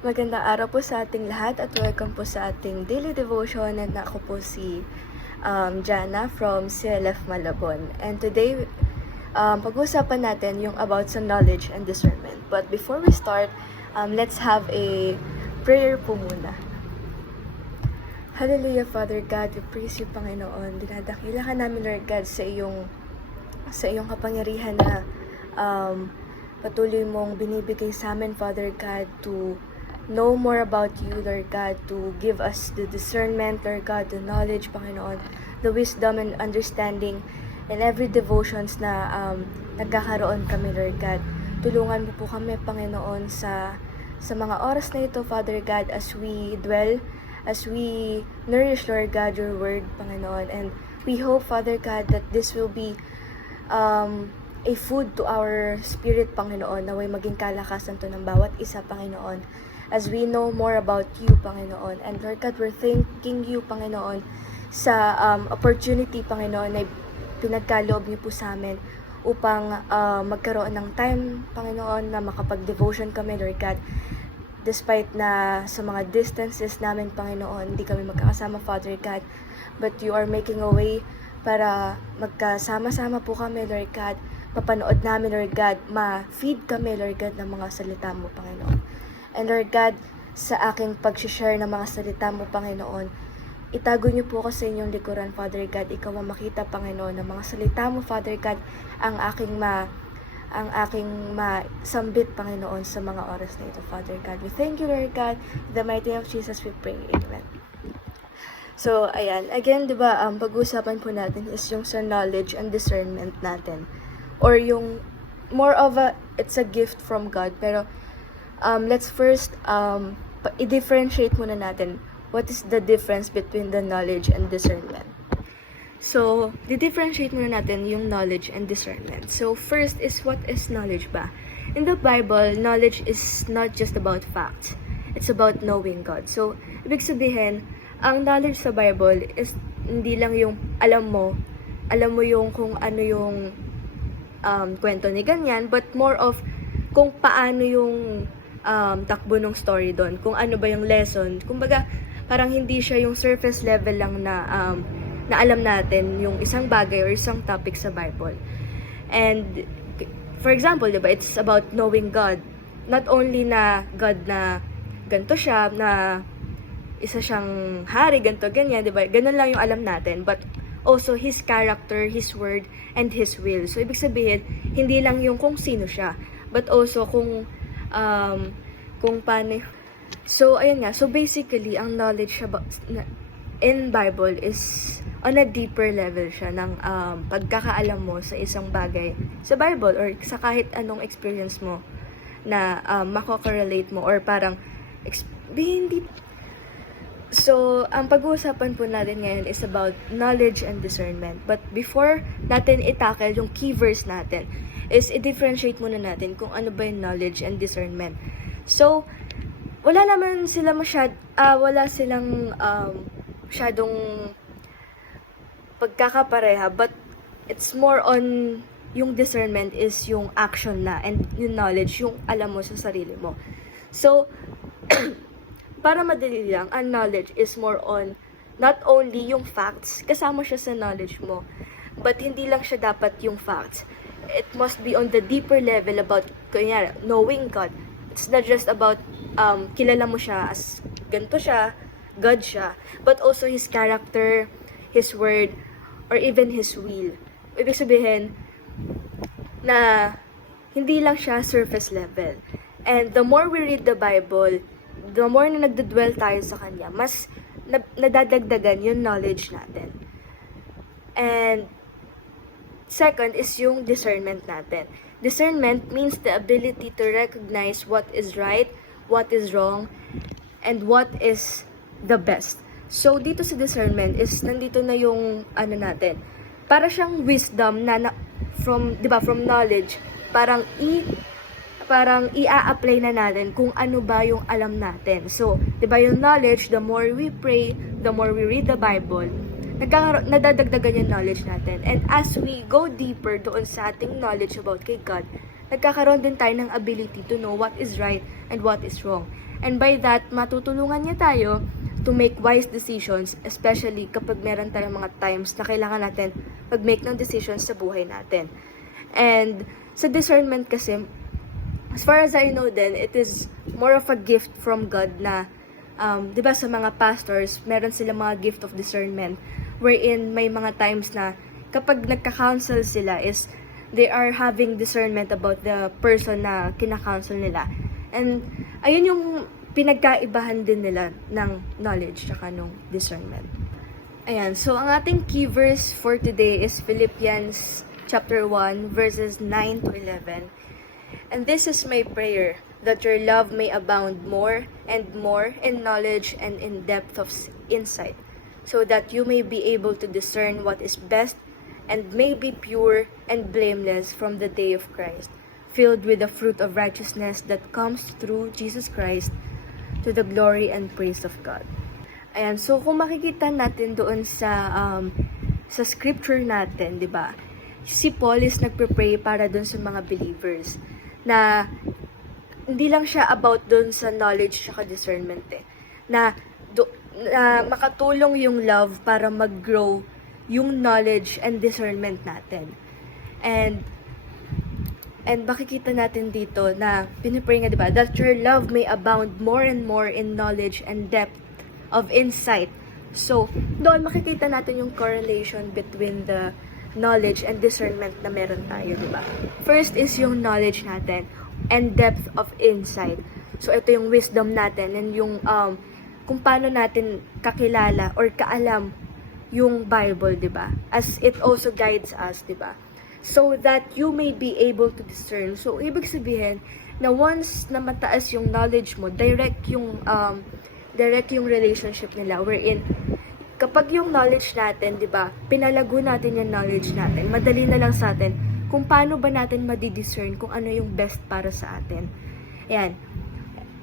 Magandang araw po sa ating lahat at welcome po sa ating daily devotion, and ako po si Jana from CLF Malabon. And today, pag-uusapan natin yung about sa knowledge and discernment. But before we start, let's have a prayer po muna. Hallelujah, Father God, we praise you, Panginoon. Dinadakila ka namin, Lord God, sa iyong kapangyarihan na patuloy mong binibigay sa amin, Father God, to know more about you, Lord God, to give us the discernment, Lord God, the knowledge, Panginoon, the wisdom and understanding in every devotions na nagkakaroon kami, Lord God. Tulungan mo po kami, Panginoon, sa mga oras na ito, Father God, as we dwell, as we nourish, Lord God, your word, Panginoon. And we hope, Father God, that this will be a food to our spirit, Panginoon, na way maging kalakasan to ng bawat isa, Panginoon, as we know more about you, Panginoon. And Lord God, we're thanking you, Panginoon, sa opportunity, Panginoon, na pinagkaloob niyo po sa amin upang magkaroon ng time, Panginoon, na makapag-devotion kami, Lord God. Despite na sa mga distances namin, Panginoon, hindi kami magkakasama, Father God, but you are making a way para magkasama-sama po kami, Lord God. Papanood namin, Lord God, ma-feed kami, Lord God, ng mga salita mo, Panginoon. And Lord God, sa aking pag-share ng mga salita mo, Panginoon, itago niyo po ako sa inyong likuran, Father God. Ikaw ang makita, Panginoon, ng mga salita mo, Father God, ang aking masambit, Panginoon, sa mga oras na ito, Father God. We thank you, Lord God. In the mighty name of Jesus, we pray. Amen. So, ayan. Again, di ba, pag-uusapan po natin is yung sa knowledge and discernment natin. Or yung more of it's a gift from God. Pero, let's first, i-differentiate muna natin what is the difference between the knowledge and discernment. So, di-differentiate muna natin yung knowledge and discernment. So, first is, what is knowledge ba? In the Bible, knowledge is not just about facts. It's about knowing God. So, ibig sabihin, ang knowledge sa Bible is hindi lang yung alam mo yung kung ano yung kwento ni ganyan, but more of kung paano yung takbo ng story doon, kung ano ba yung lesson. Kumbaga, parang hindi siya yung surface level lang na alam natin yung isang bagay or isang topic sa Bible. And for example, diba, it's about knowing God. Not only na God na ganito siya, na isa siyang hari, ganito, ganyan, diba? Ganun lang yung alam natin. But also His character, His word, and His will. So, ibig sabihin, hindi lang yung kung sino siya, but also kung paano. So, ayun nga. So, basically, ang knowledge about in Bible is on a deeper level siya ng pagkakaalam mo sa isang bagay sa Bible or sa kahit anong experience mo na mako-correlate mo or parang hindi. So, ang pag-uusapan po natin ngayon is about knowledge and discernment. But before natin i-tackle yung key verse natin, is i-differentiate muna natin kung ano ba yung knowledge and discernment. So, wala silang masyadong pagkakapareha, but it's more on yung discernment is yung action na, and yung knowledge, yung alam mo sa sarili mo. So, para madali lang, ang knowledge is more on not only yung facts, kasama siya sa knowledge mo, but hindi lang siya dapat yung facts. It must be on the deeper level about, kunyari, knowing God. It's not just about kilala mo siya as ganito siya, God siya, but also His character, His word, or even His will. Ibig sabihin na hindi lang siya surface level. And the more we read the Bible, the more na nagdadwell tayo sa Kanya, mas nadadagdagan yung knowledge natin. And second is yung discernment natin. Discernment means the ability to recognize what is right, what is wrong, and what is the best. So, dito sa discernment is nandito na yung natin. Para siyang wisdom na from knowledge, parang i-a-apply na natin kung ano ba yung alam natin. So, 'di ba, yung knowledge, the more we pray, the more we read the Bible, nadadagdagan yung knowledge natin. And as we go deeper doon sa ating knowledge about kay God, nagkakaroon din tayo ng ability to know what is right and what is wrong. And by that, matutulungan niya tayo to make wise decisions, especially kapag meron tayong mga times na kailangan natin mag-make ng decisions sa buhay natin. And sa discernment kasi, as far as I know then, it is more of a gift from God na, di ba sa mga pastors, meron sila mga gift of discernment, wherein may mga times na kapag nagka-counsel sila is, they are having discernment about the person na kina-counsel nila. And ayun yung pinagkaibahan din nila ng knowledge tsaka nung discernment. Ayan, so ang ating key verse for today is Philippians chapter 1 verses 9 to 11. And this is my prayer, that your love may abound more and more in knowledge and in depth of insight, so that you may be able to discern what is best and may be pure and blameless from the day of Christ, filled with the fruit of righteousness that comes through Jesus Christ, to the glory and praise of God. Ayan, so kung makikita natin doon sa scripture natin, di ba? Si Paul is nagpe-pray para doon sa mga believers na hindi lang siya about doon sa knowledge at discernment na makatulong yung love para mag-grow yung knowledge and discernment natin. And makikita natin dito na pinipray nga, diba, that your love may abound more and more in knowledge and depth of insight. So, doon makikita natin yung correlation between the knowledge and discernment na meron tayo, diba? First is yung knowledge natin and depth of insight. So, ito yung wisdom natin and yung kung paano natin kakilala or kaalam yung Bible, diba? As it also guides us, diba? So that you may be able to discern. So, ibig sabihin na once na mataas yung knowledge mo, direct yung relationship nila, wherein kapag yung knowledge natin, di ba, pinalago natin yung knowledge natin, madali na lang sa atin kung paano ba natin madidiscern kung ano yung best para sa atin. Ayan,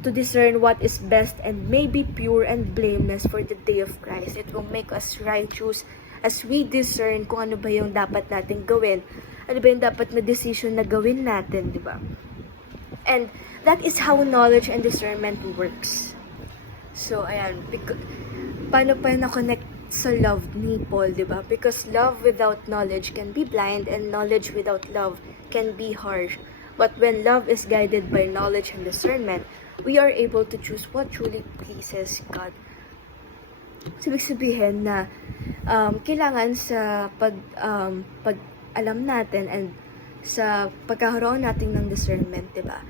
to discern what is best and may be pure and blameless for the day of Christ. It will make us righteous as we discern kung ano ba yung dapat natin gawin, ano ba yung dapat na decision na gawin natin, di ba? And that is how knowledge and discernment works. So, ayan, paano pa na-connect sa love ni Paul, di ba? Because love without knowledge can be blind and knowledge without love can be harsh. But when love is guided by knowledge and discernment, we are able to choose what truly pleases God. So, ibig sabihin na kailangan sa pag-alam natin and sa pagkakaroon natin ng discernment, diba?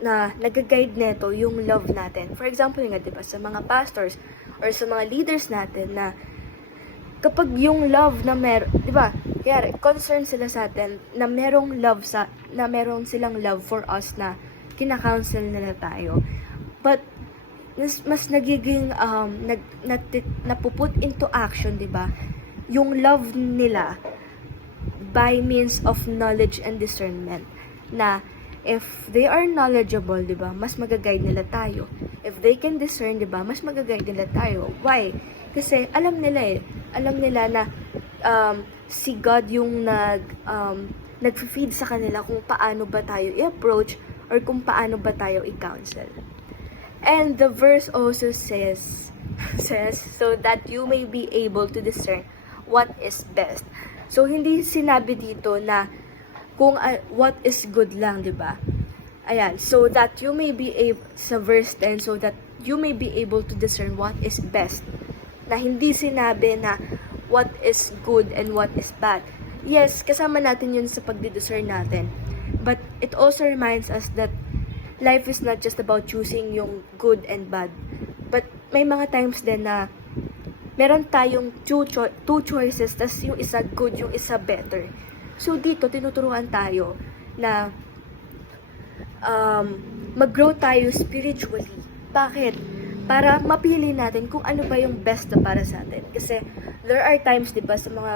Na nag-guide neto yung love natin. For example nga, diba, sa mga pastors or sa mga leaders natin na kapag yung love na diba, kaya concern sila sa atin na merong silang love for us na kina-counsel nila tayo. But mas nagiging napuput into action, di ba? Yung love nila by means of knowledge and discernment. Na if they are knowledgeable, di ba, mas magaguide nila tayo. If they can discern, di ba, mas magaguide nila tayo. Why? Kasi alam nila na si God yung nag-feed sa kanila kung paano ba tayo i-approach or kung paano ba tayo i-counsel. And the verse also says, so that you may be able to discern what is best. So, hindi sinabi dito na kung what is good lang, di ba? Ayan, so that you may be able, sa verse 10, so that you may be able to discern what is best. Na hindi sinabi na what is good and what is bad. Yes, kasama natin yun sa pagdidiscern natin. But it also reminds us that life is not just about choosing yung good and bad. But may mga times din na meron tayong two choices, tas yung isa good, yung isa better. So dito, tinuturuan tayo na mag-grow tayo spiritually. Bakit? Para mapili natin kung ano ba yung best na para sa atin. Kasi there are times, di ba, sa mga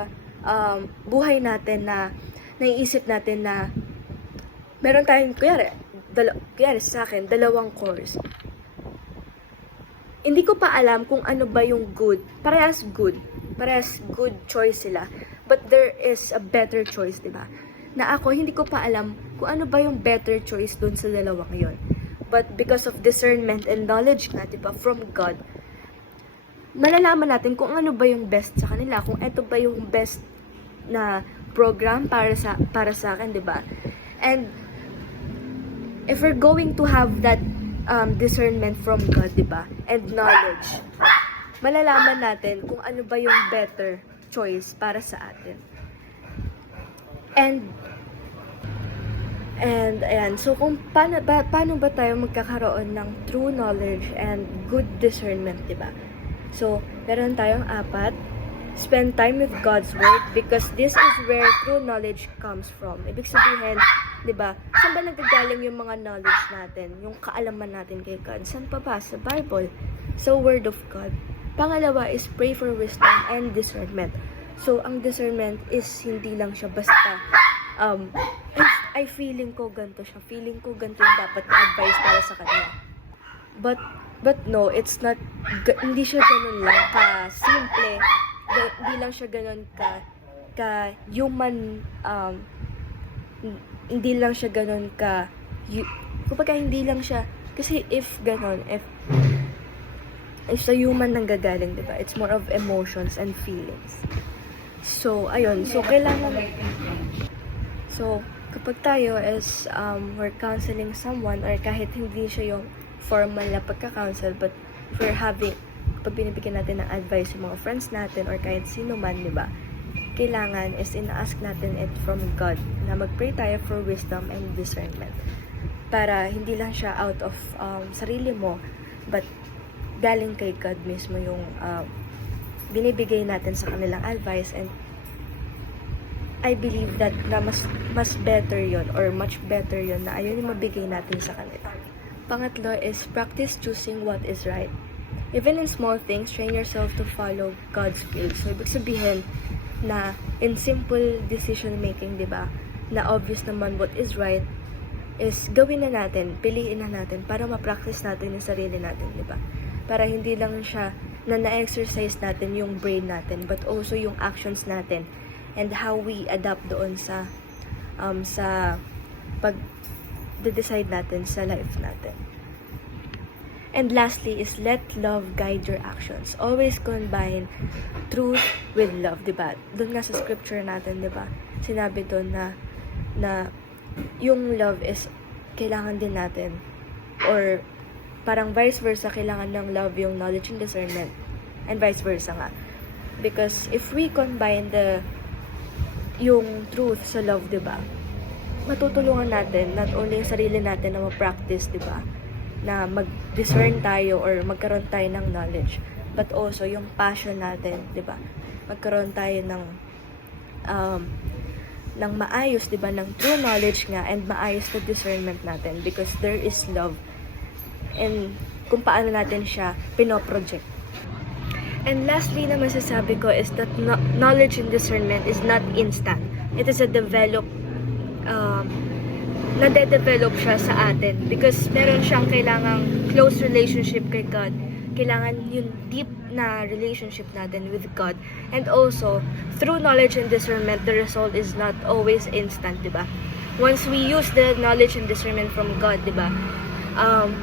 buhay natin na naiisip natin na meron tayong, kaya sa akin, 2 course. Hindi ko pa alam kung ano ba yung good. Parehas good choice sila. But there is a better choice, diba? Na ako, hindi ko pa alam kung ano ba yung better choice dun sa dalawang yon. But because of discernment and knowledge nga, diba, from God, malalaman natin kung ano ba yung best sa kanila, kung ito ba yung best na program para sa akin, diba? And if we're going to have that discernment from God, diba, and knowledge, malalaman natin kung ano ba yung better choice para sa atin. And ayan, so kung paano ba tayo magkakaroon ng true knowledge and good discernment, diba? So, meron tayong 4. Spend time with God's Word because this is where true knowledge comes from. Ibig sabihin, diba, saan ba nagagaling yung mga knowledge natin? Yung kaalaman natin kay God? Saan pa ba? Sa Bible. So, Word of God. Pangalawa is pray for wisdom and discernment. So, ang discernment is hindi lang siya basta ay feeling ko ganito siya. Feeling ko ganito yung dapat na advice para sa kanya. But no, it's not, hindi siya ganun lang ka-simple. Hindi lang siya ganun ka-human, hindi lang siya ganun kumbaga hindi lang siya, kasi if ganun, if sa human nanggagaling, diba? It's more of emotions and feelings. So, ayun. So, kapag tayo is we're counseling someone or kahit hindi siya yung formal na pagka-counsel, but we're having, kapag binibigyan natin ng advice yung mga friends natin or kahit sino man, di ba? Kailangan is ina-ask natin it from God na mag-pray tayo for wisdom and discernment. Para hindi lang siya out of sarili mo, but galing kay God mismo yung binibigay natin sa kanilang advice. And I believe that na mas better yon or much better yon na ayun yung mabigay natin sa kanila. Pangatlo is practice choosing what is right. Even in small things, train yourself to follow God's will. So, ibig sabihin na in simple decision making, di ba, na obvious naman what is right, is gawin na natin, piliin na natin para ma-practice natin yung sarili natin, di ba? Para hindi lang siya na na-exercise natin yung brain natin, but also yung actions natin and how we adapt doon sa pag-decide natin sa life natin. And lastly is let love guide your actions. Always combine truth with love, diba? Doon nga sa scripture natin, diba? Sinabi doon na yung love is kailangan din natin, or parang vice versa, kailangan ng love yung knowledge and discernment, and vice versa nga. Because if we combine yung truth sa love, diba? Matutulungan natin not only yung sarili natin na ma-practice, diba? Na mag-discern tayo or magkaroon tayo ng knowledge, but also yung passion natin, diba? Magkaroon tayo ng maayos, diba? Ng true knowledge nga and maayos na discernment natin because there is love and kung paano natin siya pinoproject. And lastly na masasabi ko is that knowledge and discernment is not instant. It is a nade-develop siya sa atin because meron siyang kailangang close relationship kay God. Kailangan yung deep na relationship natin with God. And also, through knowledge and discernment, the result is not always instant, diba? Once we use the knowledge and discernment from God, diba?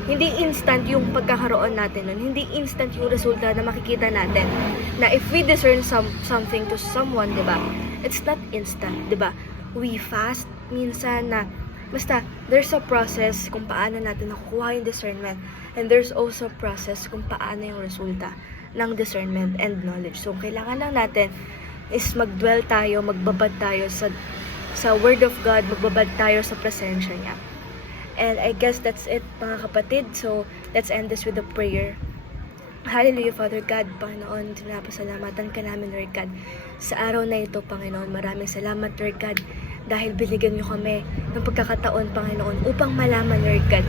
Hindi instant yung pagkakaroon natin nun. Hindi instant yung resulta na makikita natin. Na if we discern something to someone, diba? It's not instant, diba? We fast, minsan na, basta, there's a process kung paano natin nakukuha yung discernment. And there's also a process kung paano yung resulta ng discernment and knowledge. So, kailangan lang natin is mag-dwell tayo, magbabad tayo sa Word of God, magbabad tayo sa presensya niya. And I guess that's it, mga kapatid. So, let's end this with a prayer. Hallelujah, Father God, Panginoon, pinapasalamatan ka namin, Lord God. Sa araw na ito, Panginoon, maraming salamat, Lord God, dahil binigyan niyo kami ng pagkakataon, Panginoon, upang malaman, Lord God,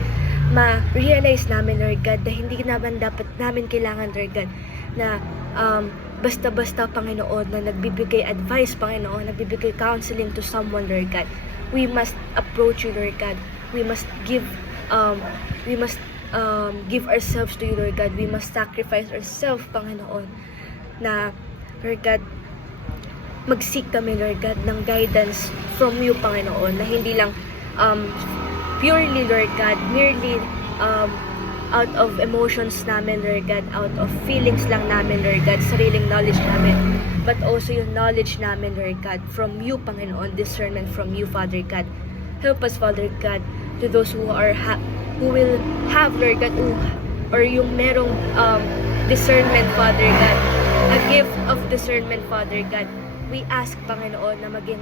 ma-realize namin, Lord God, na hindi naman dapat namin kailangan, Lord God, na basta-basta, Panginoon, na nagbibigay advice, Panginoon, nagbibigay counseling to someone, Lord God. We must approach you, Lord God. We must give ourselves to you, Lord God. We must sacrifice ourselves, Panginoon, na, Lord God, mag-seek kami, Lord God, ng guidance from you, Panginoon, na hindi lang purely, Lord God, merely out of emotions namin, Lord God, out of feelings lang namin, Lord God, sariling knowledge namin, but also yung knowledge namin, Lord God, from you, Panginoon, discernment from you, Father God. Help us, Father God, to those who are who will have, Lord God, or yung merong discernment, Father God, a gift of discernment, Father God. We ask, Panginoon, na maging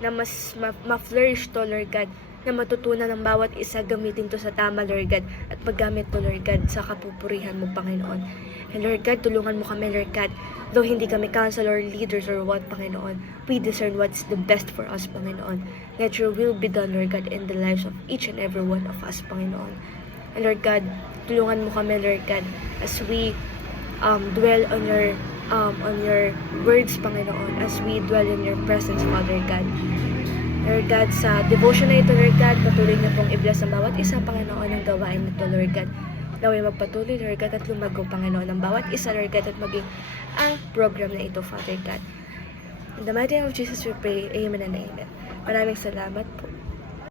na mas ma-flourish to, Lord God, na matutunan ng bawat isa gamitin to sa tama, Lord God, at paggamit to, Lord God, sa kapupurihan mo, Panginoon. And Lord God, tulungan mo kami, Lord God, though hindi kami counselor, leaders, or what, Panginoon, we discern what's the best for us, Panginoon. Let your will be done, Lord God, in the lives of each and every one of us, Panginoon. And Lord God, tulungan mo kami, Lord God, as we dwell on your words, Panginoon, as we dwell in your presence, Father God. Lord God, sa devotion na ito, Lord God, patuloy na pong i-bless ang bawat isa, Panginoon, ng gawain nito, Lord God. Naway magpatuloy, Lord God, at lumago, Panginoon, ng bawat isa, Lord God, at maging ang program na ito, Father God. In the mighty name of Jesus we pray, Amen and Amen. Maraming salamat po.